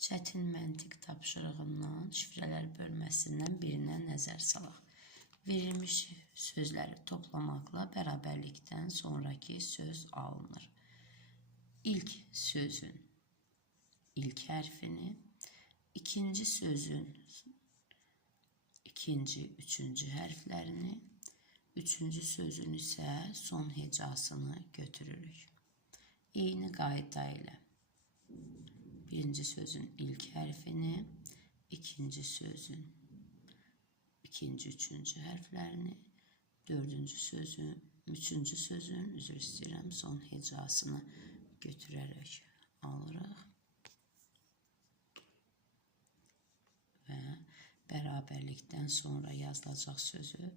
Çətin məntiq tapşırığından şifrələr bölməsindən birinə nəzər salaq. Verilmiş sözləri toplamaqla bərabərlikdən sonraki söz alınır. İlk sözün ilk hərfini, ikinci sözün ikinci, üçüncü hərflərini, üçüncü sözün isə son hecasını götürürük. Eyni qayda ilə birinci sözün ilk hərfini, ikinci sözün ikinci, üçüncü hərflərini, üçüncü sözün, üzr istəyirəm, son hecasını götürərək alırıq və bərabərlikdən sonra yazılacaq sözü